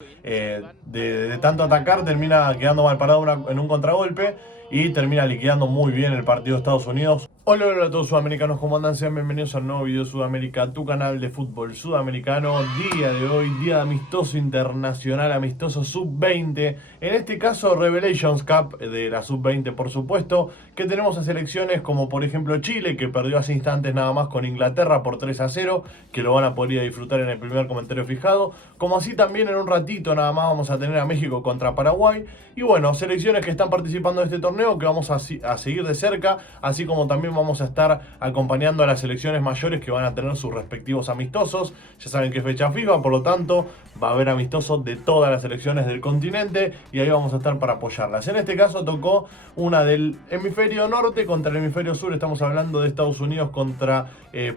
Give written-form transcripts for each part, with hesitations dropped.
de tanto atacar termina quedando mal parado en un contragolpe y termina liquidando muy bien el partido de Estados Unidos. Hola, hola a todos sudamericanos, ¿cómo andan? Sean bienvenidos a un nuevo video Sudamérica, tu canal de fútbol sudamericano. Día de hoy, día de amistoso internacional, amistoso sub-20. En este caso, Revelations Cup de la sub-20, por supuesto, que tenemos a selecciones como por ejemplo Chile, que perdió hace instantes nada más con Inglaterra por 3-0, que lo van a poder disfrutar en el primer comentario fijado. Como así también en un ratito nada más vamos a tener a México contra Paraguay. Y bueno, selecciones que están participando de este torneo que vamos a seguir de cerca, así como también vamos a estar acompañando a las selecciones mayores que van a tener sus respectivos amistosos. Ya saben que es fecha FIFA, por lo tanto va a haber amistosos de todas las selecciones del continente y ahí vamos a estar para apoyarlas. En este caso tocó una del hemisferio norte contra el hemisferio sur. Estamos hablando de Estados Unidos contra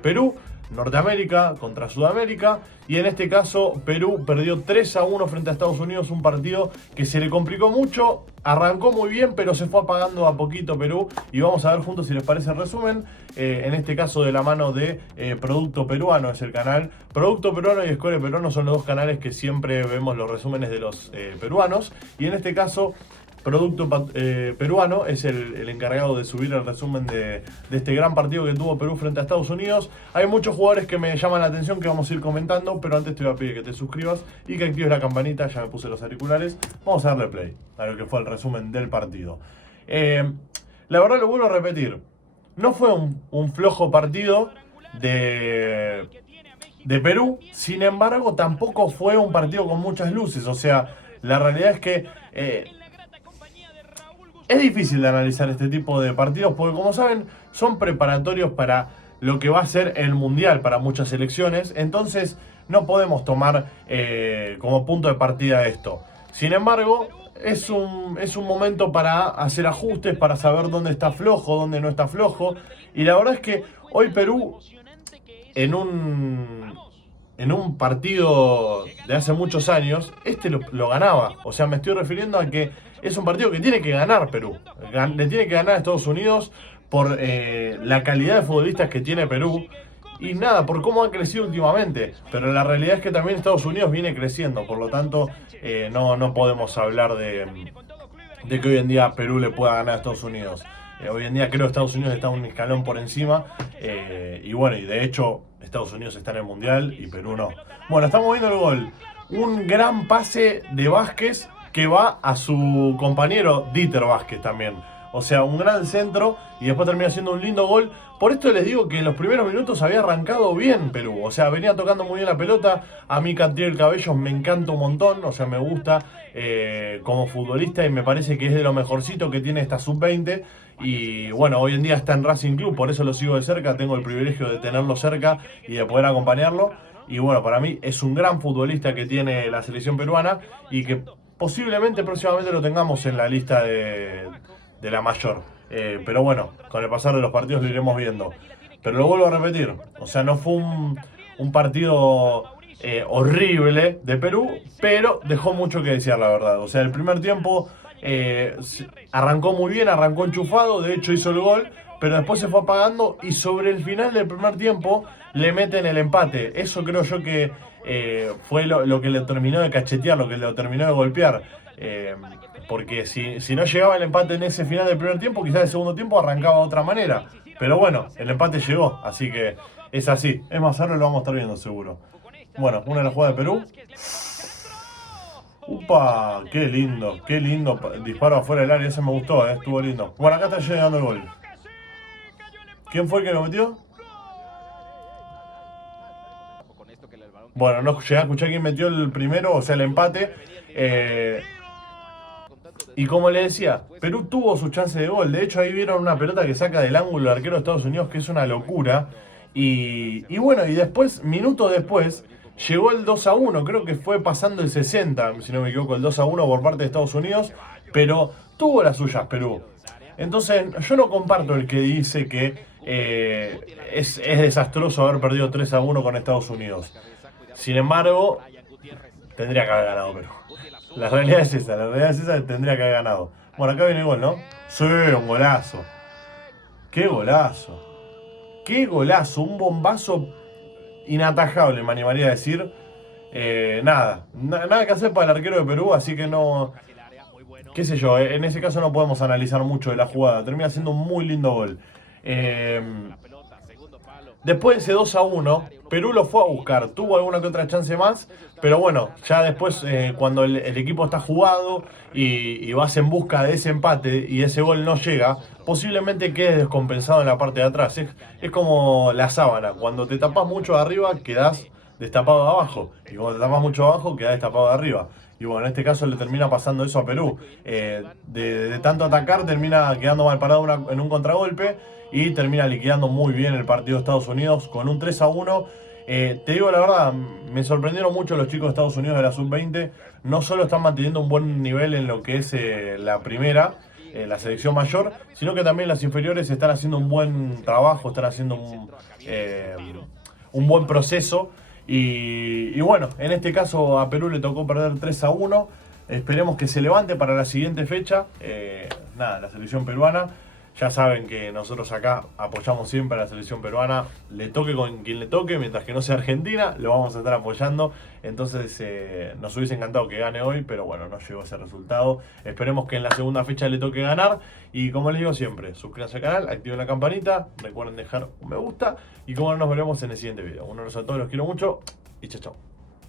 Perú, Norteamérica contra Sudamérica, y en este caso Perú perdió 3-1 frente a Estados Unidos, un partido que se le complicó mucho, arrancó muy bien pero se fue apagando a poquito Perú, y vamos a ver juntos si les parece el resumen, en este caso de la mano de Producto Peruano, es el canal. Producto Peruano y Score Peruano son los dos canales que siempre vemos los resúmenes de los peruanos, y en este caso Producto Peruano es el encargado de subir el resumen de este gran partido que tuvo Perú frente a Estados Unidos. Hay muchos jugadores que me llaman la atención que vamos a ir comentando, pero antes te voy a pedir que te suscribas y que actives la campanita. Ya me puse los auriculares. Vamos a darle play a lo que fue el resumen del partido. La verdad, lo vuelvo a repetir, no fue un flojo partido de Perú. Sin embargo, tampoco fue un partido con muchas luces. O sea, la realidad es que es difícil de analizar este tipo de partidos porque, como saben, son preparatorios para lo que va a ser el Mundial para muchas selecciones. Entonces no podemos tomar como punto de partida esto. Sin embargo, es un momento para hacer ajustes, para saber dónde está flojo, dónde no está flojo. Y la verdad es que hoy Perú, en un partido de hace muchos años, lo ganaba. O sea, me estoy refiriendo a que es un partido que tiene que ganar Perú. Le tiene que ganar a Estados Unidos por la calidad de futbolistas que tiene Perú. Y nada, por cómo ha crecido últimamente. Pero la realidad es que también Estados Unidos viene creciendo. Por lo tanto, no podemos hablar de que hoy en día Perú le pueda ganar a Estados Unidos. Hoy en día creo que Estados Unidos está un escalón por encima. Y bueno, y de hecho Estados Unidos está en el Mundial y Perú no. Bueno, estamos viendo el gol. Un gran pase de Vázquez que va a su compañero Dieter Vázquez también. O sea, un gran centro y después termina siendo un lindo gol. Por esto les digo que en los primeros minutos había arrancado bien Perú. O sea, venía tocando muy bien la pelota. A mí Catriel Cabellos me encanta un montón. O sea, me gusta como futbolista y me parece que es de lo mejorcito que tiene esta sub-20. Y bueno, hoy en día está en Racing Club, por eso lo sigo de cerca. Tengo el privilegio de tenerlo cerca y de poder acompañarlo. Y bueno, para mí es un gran futbolista que tiene la selección peruana y que posiblemente próximamente lo tengamos en la lista de la mayor. Pero bueno, con el pasar de los partidos lo iremos viendo. Pero lo vuelvo a repetir, o sea, no fue un partido horrible de Perú, pero dejó mucho que desear, la verdad. O sea, el primer tiempo arrancó muy bien, arrancó enchufado, de hecho hizo el gol, pero después se fue apagando y sobre el final del primer tiempo le meten el empate. Eso creo yo que fue lo que le terminó de cachetear, lo que le terminó de golpear. Porque si no llegaba el empate en ese final del primer tiempo, quizás el segundo tiempo arrancaba de otra manera. Pero bueno, el empate llegó, así que es así. Es más, ahora lo vamos a estar viendo seguro. Bueno, una de las jugadas de Perú. ¡Upa! ¡Qué lindo! ¡Qué lindo! Disparo afuera del área, ese me gustó, estuvo lindo. Bueno, acá está llegando el gol. ¿Quién fue el que lo metió? Bueno, no llegué a escuchar quién metió el primero, o sea, el empate. Y como le decía, Perú tuvo su chance de gol. De hecho, ahí vieron una pelota que saca del ángulo el arquero de Estados Unidos, que es una locura. Y bueno, y después, minutos después, llegó el 2-1. Creo que fue pasando el 60, si no me equivoco, el 2-1 por parte de Estados Unidos. Pero tuvo las suyas Perú. Entonces, yo no comparto el que dice que es desastroso haber perdido 3-1 con Estados Unidos. Sin embargo, tendría que haber ganado Perú. La realidad es esa, tendría que haber ganado. Bueno, acá viene el gol, ¿no? Sí, un golazo. ¡Qué golazo! ¡Qué golazo! Un bombazo inatajable, me animaría a decir. Nada que hacer para el arquero de Perú, así que no, qué sé yo, en ese caso no podemos analizar mucho de la jugada. Termina siendo un muy lindo gol. Eh, Después de ese 2-1, Perú lo fue a buscar, tuvo alguna que otra chance más, pero bueno, ya después cuando el equipo está jugado y vas en busca de ese empate y ese gol no llega, posiblemente quedes descompensado en la parte de atrás. Es como la sábana, cuando te tapas mucho de arriba quedás destapado de abajo, y cuando te tapas mucho de abajo quedás destapado de arriba. Y bueno, en este caso le termina pasando eso a Perú. De tanto atacar termina quedando mal parado en un contragolpe y termina liquidando muy bien el partido de Estados Unidos con un 3-1. Te digo la verdad, me sorprendieron mucho los chicos de Estados Unidos de la Sub-20. No solo están manteniendo un buen nivel en lo que es la primera, la selección mayor, sino que también las inferiores están haciendo un buen trabajo, están haciendo un buen proceso. Y bueno, en este caso a Perú le tocó perder 3-1. Esperemos que se levante para la siguiente fecha. La selección peruana. Ya saben que nosotros acá apoyamos siempre a la selección peruana. Le toque con quien le toque, mientras que no sea Argentina, lo vamos a estar apoyando. Entonces nos hubiese encantado que gane hoy, pero bueno, no llegó ese resultado. Esperemos que en la segunda fecha le toque ganar. Y como les digo siempre, suscríbanse al canal, activen la campanita, recuerden dejar un me gusta. Y como no, nos veremos en el siguiente video. Un abrazo a todos, los quiero mucho y chao, chao.